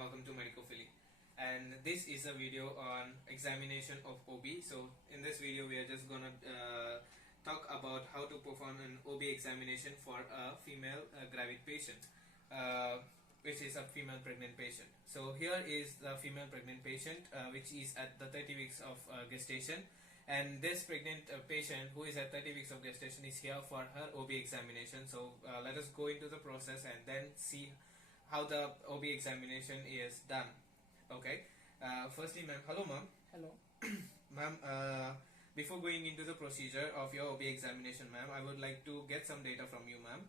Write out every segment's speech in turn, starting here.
welcome to Medicophily. And this is a video on examination of OB. So in this video we are just gonna talk about how to perform an OB examination for a female gravid patient, which is a female pregnant patient. So here is the female pregnant patient which is at the 30 weeks of gestation, and this pregnant patient who is at 30 weeks of gestation is here for her OB examination. So let us go into the process and then see how the OB examination is done. Okay. Firstly, ma'am. Hello, ma'am. Hello. Ma'am, before going into the procedure of your OB examination, ma'am, I would like to get some data from you, ma'am.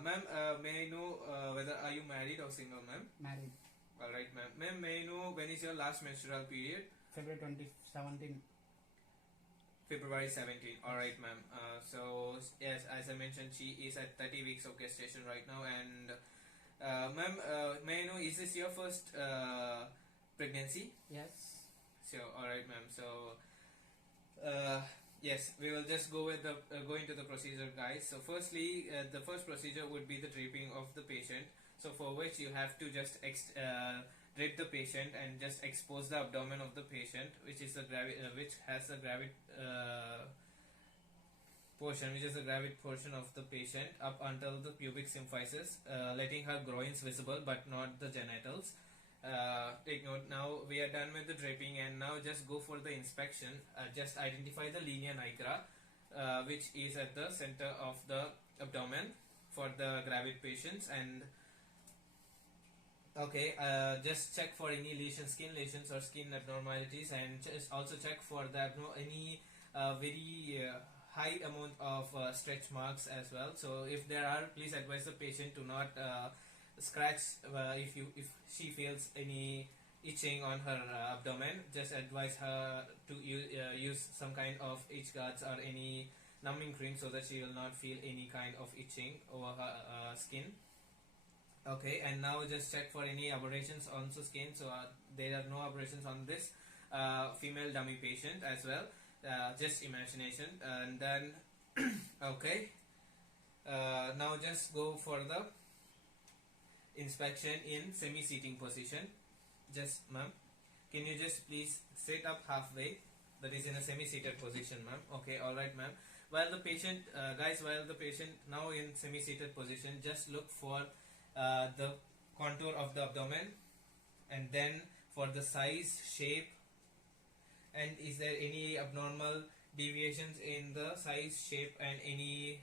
Ma'am, may I know whether are you married or single, ma'am? Married. Alright, ma'am. Ma'am, may I know when is your last menstrual period? February 2017. February 17. Alright, ma'am. So, yes, as I mentioned, she is at 30 weeks of gestation right now. And, ma'am, may I know, is this your first pregnancy? Yes. So, alright, ma'am. So, yes, we will just go with the go into the procedure, guys. So, firstly, the first procedure would be the draping of the patient. So, for which you have to just drape the patient and just expose the abdomen of the patient, which is the which has the gravid portion, which is the gravid portion of the patient up until the pubic symphysis, letting her groins visible but not the genitals. Take note, now we are done with the draping and now just go for the inspection. Just identify the linea nigra, which is at the center of the abdomen for the gravid patients. And okay, just check for any lesions, skin lesions or skin abnormalities, and just also check for the any very high amount of stretch marks as well. So if there are, please advise the patient to not scratch if she feels any itching on her abdomen. Just advise her to use some kind of itch guards or any numbing cream so that she will not feel any kind of itching over her skin. Okay, and now just check for any aberrations on the skin. So there are no aberrations on this female dummy patient as well. Just imagination. And then okay, now just go for the inspection in semi-seating position. Just, ma'am, can you just please sit up halfway, that is in a semi-seated position, ma'am? Okay, alright, ma'am. While the patient while the patient now in semi-seated position, just look for the contour of the abdomen, and then for the size, shape, and is there any abnormal deviations in the size, shape, and any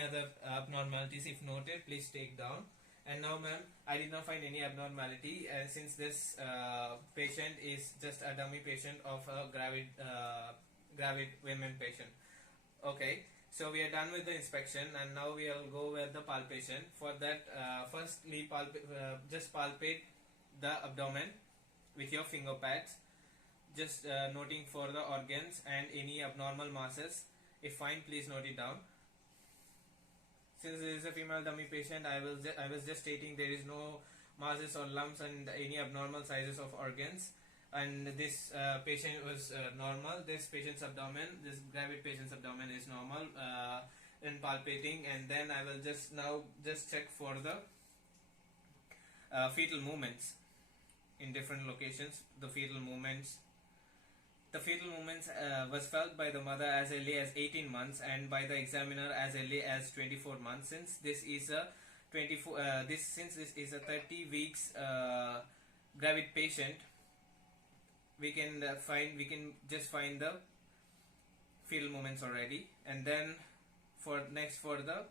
other abnormalities. If noted, please take down. And now, ma'am, I did not find any abnormality, and since this patient is just a dummy patient of a gravid women patient. Okay, so we are done with the inspection, and now we will go with the palpation. For that, firstly, just palpate the abdomen with your finger pads, just noting for the organs and any abnormal masses. If find, please note it down. Since this is a female dummy patient, I was just stating there is no masses or lumps and any abnormal sizes of organs, and this patient was normal. This patient's abdomen, this gravid patient's abdomen is normal in palpating, and then I will just check for the fetal movements in different locations. The fetal movements was felt by the mother as early as 18 months and by the examiner as early as 24 months. Since this is a 30 weeks gravid patient, we can just find the fetal movements already. And then for the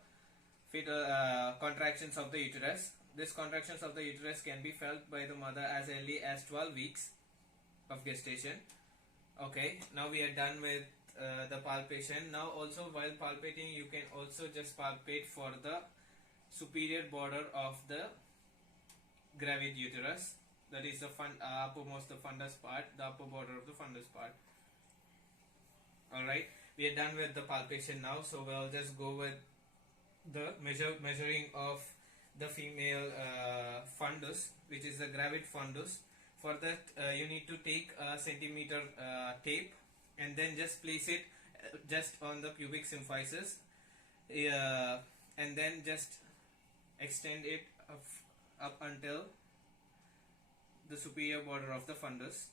fetal contractions of the uterus. These contractions of the uterus can be felt by the mother as early as 12 weeks of gestation. Okay, now we are done with the palpation. Now also while palpating, you can also just palpate for the superior border of the gravid uterus, that is the uppermost, the fundus part, the upper border of the fundus part. Alright, we are done with the palpation now, so we'll just go with the measuring of the female fundus, which is the gravid fundus. For that, you need to take a centimeter tape and then just place it just on the pubic symphysis, and then just extend it up until the superior border of the fundus.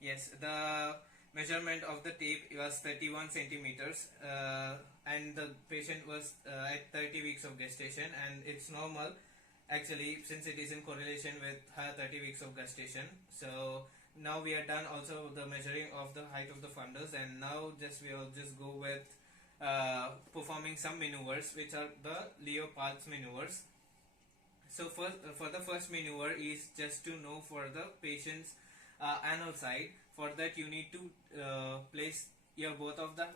Yes, the measurement of the tape was 31 centimeters, and the patient was at 30 weeks of gestation, and it's normal actually, since it is in correlation with her 30 weeks of gestation. So now we are done also the measuring of the height of the fundus, and now we will just go with performing some maneuvers, which are the Leo-Pulse maneuvers. So for the first maneuver is just to know for the patient's anal side. For that you need to place your both of the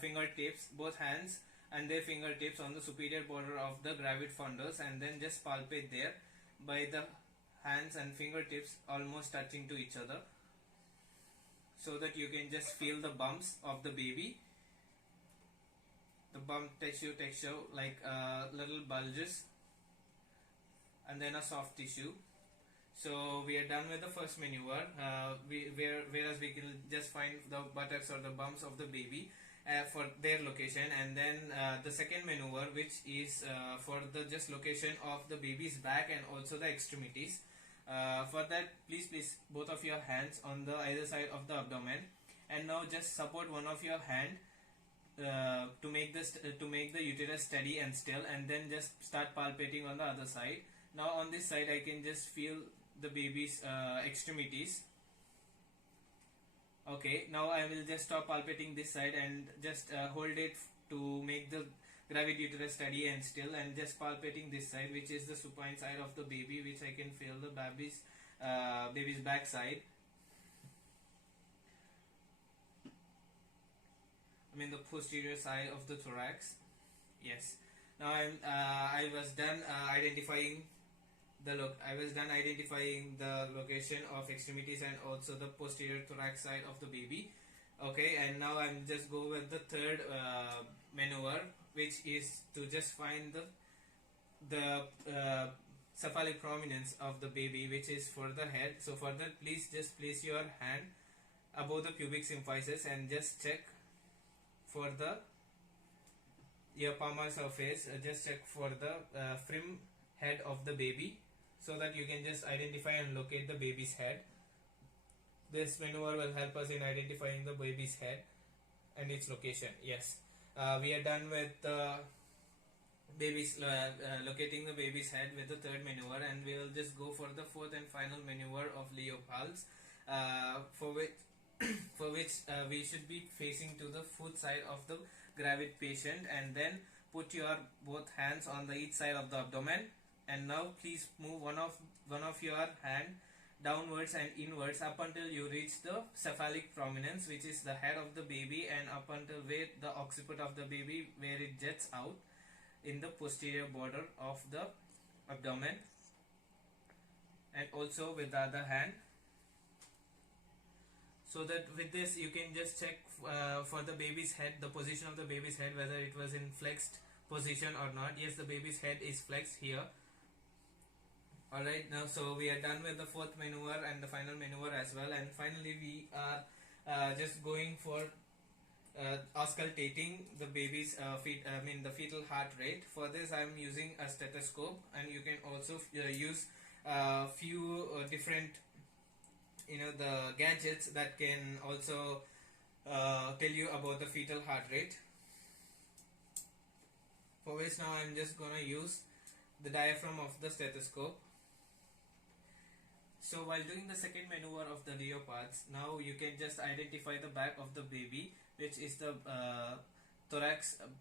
fingertips, both hands and their fingertips on the superior border of the gravid fundus, and then just palpate there by the hands and fingertips almost touching to each other, so that you can just feel the bumps of the baby, the bump texture like little bulges and then a soft tissue. So we are done with the first maneuver, whereas we can just find the buttocks or the bumps of the baby for their location, and then the second maneuver, which is for the just location of the baby's back and also the extremities. For that, please both of your hands on the either side of the abdomen, and now just support one of your hand to make the uterus steady and still, and then just start palpating on the other side. Now on this side I can just feel the baby's extremities. Okay, now I will just stop palpating this side and just hold it to make the gravid uterus steady and still, and just palpating this side, which is the supine side of the baby, which I can feel the baby's back side. I mean the posterior side of the thorax. Yes. Now I was done identifying the location of extremities and also the posterior thorax side of the baby. Okay, and now I'm just go with the third maneuver, which is to just find the cephalic prominence of the baby, which is for the head. So for that, please just place your hand above the pubic symphysis and just check for your palmar surface. Just check for the prim head of the baby, so that you can just identify and locate the baby's head. This maneuver will help us in identifying the baby's head and its location. Yes, we are done with locating the baby's head with the third maneuver, and we will just go for the fourth and final maneuver of Leo-Pulse, for which we should be facing to the foot side of the gravid patient, and then put your both hands on the each side of the abdomen. And now please move one of your hand downwards and inwards up until you reach the cephalic prominence, which is the head of the baby, and up until where the occiput of the baby, where it jets out in the posterior border of the abdomen, and also with the other hand. So that with this you can just check for the baby's head, the position of the baby's head, whether it was in flexed position or not. Yes, the baby's head is flexed here. Alright, now so we are done with the fourth maneuver and the final maneuver as well, and finally we are just going for auscultating the baby's the fetal heart rate. For this I am using a stethoscope, and you can also use few different the gadgets that can also tell you about the fetal heart rate. For which now I am just gonna use the diaphragm of the stethoscope. So while doing the second maneuver of the Leo-Pulse, now you can just identify the back of the baby, which is the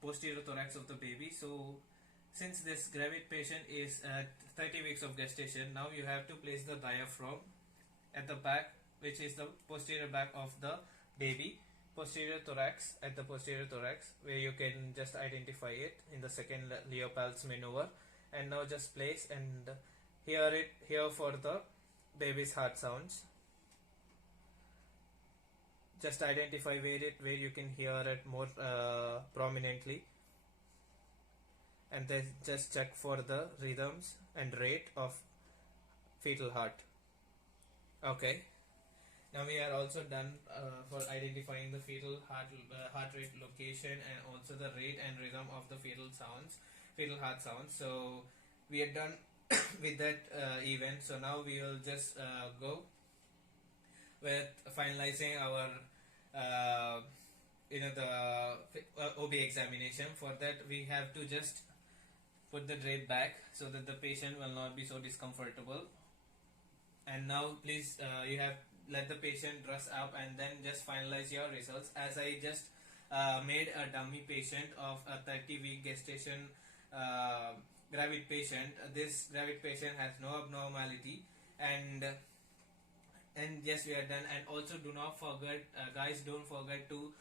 posterior thorax of the baby. So since this gravid patient is at 30 weeks of gestation, now you have to place the diaphragm at the back, which is the posterior back of the baby, posterior thorax, at the posterior thorax, where you can just identify it in the second Leo-Pulse maneuver. And now just place and hear for the baby's heart sounds. Just identify where you can hear it more prominently, and then just check for the rhythms and rate of fetal heart. Okay, now we are also done for identifying the fetal heart rate location, and also the rate and rhythm of the fetal heart sounds. So we are done with that event. So now we will just go with finalizing our the OB examination. For that we have to just put the drape back so that the patient will not be so discomfortable. And now please you have let the patient dress up and then just finalize your results. As I just made a dummy patient of a 30-week gestation gravid patient. This gravid patient has no abnormality, and yes, we are done. And also do not forget, guys, don't forget to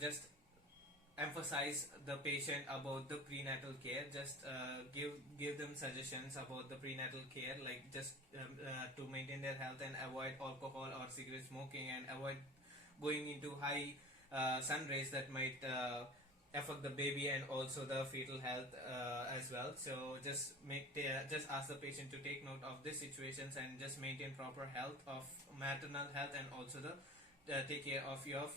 just emphasize the patient about the prenatal care. Just give them suggestions about the prenatal care, like just to maintain their health and avoid alcohol or cigarette smoking, and avoid going into high sun rays that might affect the baby and also the fetal health as well. So just just ask the patient to take note of these situations and just maintain proper health of maternal health, and also the take care of your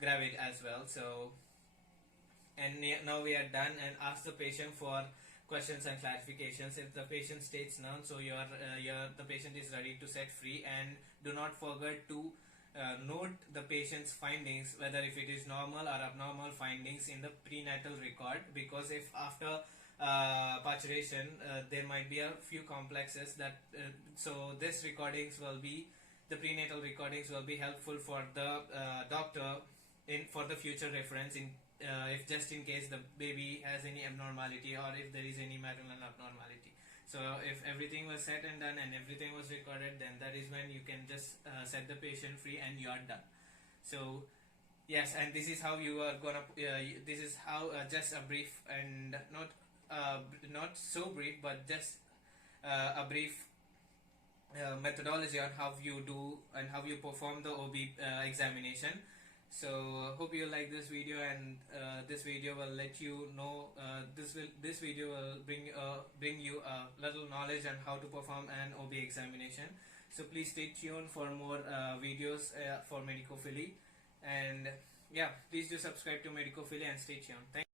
gravid as well. So, and now we are done, and ask the patient for questions and clarifications. If the patient states none, so the patient is ready to set free. And do not forget to note the patient's findings, whether if it is normal or abnormal findings in the prenatal record, because if after parturition there might be a few complexes that so this recordings will be the prenatal recordings will be helpful for the doctor for the future reference in if just in case the baby has any abnormality or if there is any maternal abnormality. So if everything was said and done and everything was recorded, then that is when you can just set the patient free and you are done. So yes, and this is how you are gonna this is how just a brief, and not so brief, but just a brief methodology on how you do and how you perform the OB examination. So hope you like this video, and this video will let you know this video will bring you a little knowledge on how to perform an OB examination. So please stay tuned for more videos for Medicophily, and yeah, please do subscribe to Medicophily and stay tuned. Thank